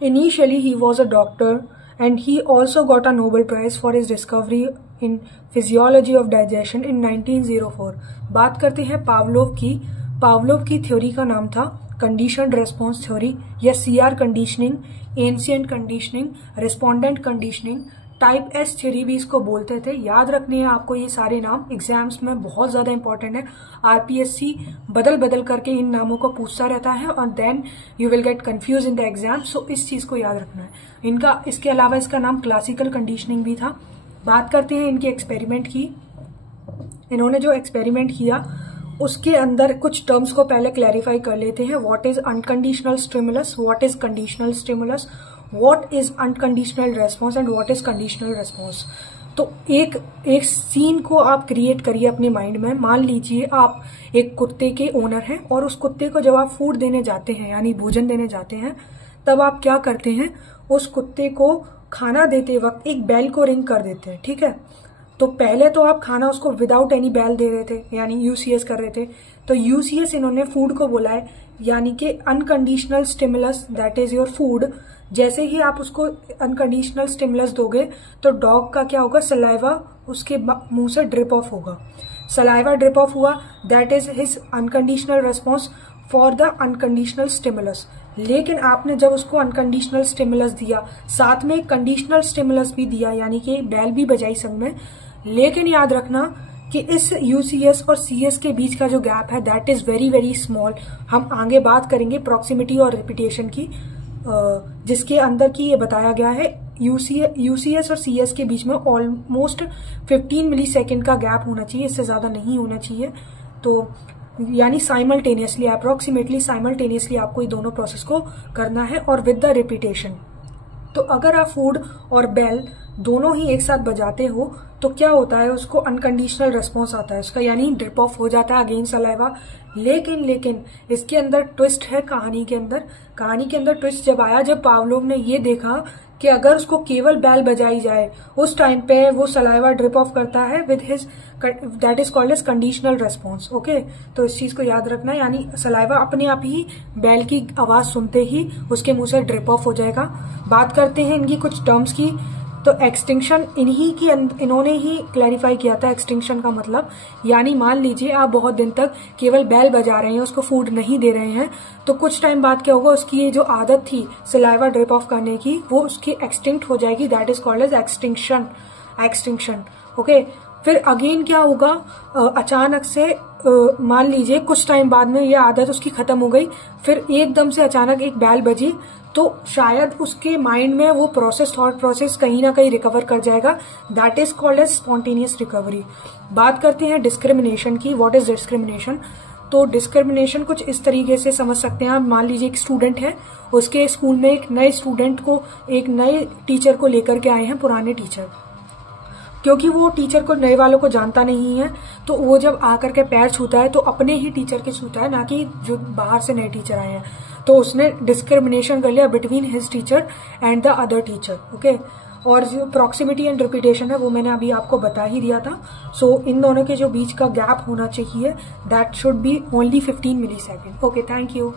Initially, he was a doctor and he also got a Nobel Prize for his discovery in physiology of digestion in 1904. बात करते हैं Pavlov की। Pavlov की theory का नाम था कंडीशनड रेस्पॉन्स थ्योरी या CR conditioning, ancient conditioning, respondent conditioning, type S theory भी इसको बोलते थे। याद रखने हैं आपको ये सारे नाम, एग्जाम्स में बहुत ज्यादा इंपॉर्टेंट है। RPSC बदल बदल करके इन नामों को पूछता रहता है और then you will get confuse in the exam, so इस चीज को याद रखना है इनका। इसके अलावा इसका नाम क्लासिकल कंडीशनिंग भी था। बात करते हैं इनके एक्सपेरिमेंट की। इन्होंने जो एक्सपेरिमेंट किया उसके अंदर कुछ टर्म्स को पहले क्लैरिफाई कर लेते हैं। What is unconditional stimulus, what is conditional stimulus, what is unconditional response and what is conditional response. तो एक सीन को आप क्रिएट करिए अपने माइंड में। मान लीजिए आप एक कुत्ते के ओनर हैं और उस कुत्ते को जब आप फूड देने जाते हैं यानी भोजन देने जाते हैं, तब आप क्या करते हैं, उस कुत्ते को खाना देते वक्त एक बेल को रिंग कर देते हैं, ठीक है। तो पहले तो आप खाना उसको विदाउट एनी बेल दे रहे थे यानी UCS कर रहे थे, तो UCS इन्होंने फूड को बोला है, यानी कि unconditional stimulus that is your food. जैसे ही आप उसको अनकंडीशनल स्टिमुलस दोगे तो डॉग का क्या होगा, सलाइवा उसके मुंह से ड्रिप ऑफ होगा। सलाइवा ड्रिप ऑफ हुआ, that is his unconditional response for the unconditional stimulus. लेकिन आपने जब उसको अनकंडीशनल स्टिमुलस दिया, साथ में कंडीशनल स्टिमुलस भी दिया यानी कि बैल भी बजाई संग में, लेकिन याद रखना कि इस UCS और CS के बीच का जो गैप है that is very very small. हम आगे बात करेंगे प्रॉक्सिमिटी और रिपीटेशन की, जिसके अंदर की ये बताया गया है UCS और CS के बीच में ऑलमोस्ट 15 मिलीसेकेंड का गैप होना चाहिए, इससे ज्यादा नहीं होना चाहिए। तो यानी साइमल्टेनियसली, अप्रोक्सीमेटली साइमल्टेनियसली आपको ये दोनों प्रोसेस को करना है और विद द रिपीटेशन। तो अगर आप फूड और बेल दोनों ही एक साथ बजाते हो तो क्या होता है, उसको अनकंडीशनल रेस्पॉन्स आता है उसका, यानी ड्रिप ऑफ हो जाता है अगेन सलाइवा। लेकिन इसके अंदर ट्विस्ट है कहानी के अंदर ट्विस्ट जब आया, जब पावलोव ने ये देखा कि अगर उसको केवल बेल बजाई जाए उस टाइम पे वो सलाइवा ड्रिप ऑफ करता है with his, that is called as conditional response. Okay, तो इस चीज को याद रखना है, यानी सलाइवा अपने आप ही बेल की आवाज सुनते ही उसके मुंह से ड्रिप ऑफ हो जाएगा। बात करते हैं इनकी कुछ टर्म्स की। तो एक्सटिंक्शन इन्होंने ही क्लैरिफाई किया था एक्सटिंक्शन का मतलब, यानी मान लीजिए आप बहुत दिन तक केवल बेल बजा रहे हैं, उसको फूड नहीं दे रहे हैं, तो कुछ टाइम बाद क्या होगा, उसकी ये जो आदत थी सलाइवा ड्रिप ऑफ करने की वो उसकी एक्सटिंक्ट हो जाएगी, that is called as extinction. Okay, फिर अगेन क्या होगा, अचानक से मान लीजिए कुछ टाइम बाद में ये आदत उसकी खत्म हो गई, फिर एकदम से अचानक एक बेल बजी, तो शायद उसके माइंड में वो थॉट प्रोसेस कहीं ना कहीं रिकवर कर जाएगा, that is called as spontaneous recovery. बात करते हैं डिस्क्रिमिनेशन की। What is discrimination? तो डिस्क्रिमिनेशन कुछ इस तरीके से समझ सकते हैं आप। मान लीजिए एक स्टूडेंट है, उसके स्कूल में एक नए टीचर को लेकर के आए हैं पुराने टीचर, क्योंकि वो टीचर को नए वालों को जानता नहीं है, तो वो जब आकर के पैर छूता है तो अपने ही टीचर के छूता है, ना कि जो बाहर से नए टीचर आए हैं। तो उसने डिस्क्रिमिनेशन कर लिया between his teacher and the other teacher. Okay, और जो प्रॉक्सिमिटी एंड रिपीटेशन है वो मैंने अभी आपको बता ही दिया था। सो इन दोनों के जो बीच का गैप होना चाहिए that should be only 15 millisecond. Okay, thank you.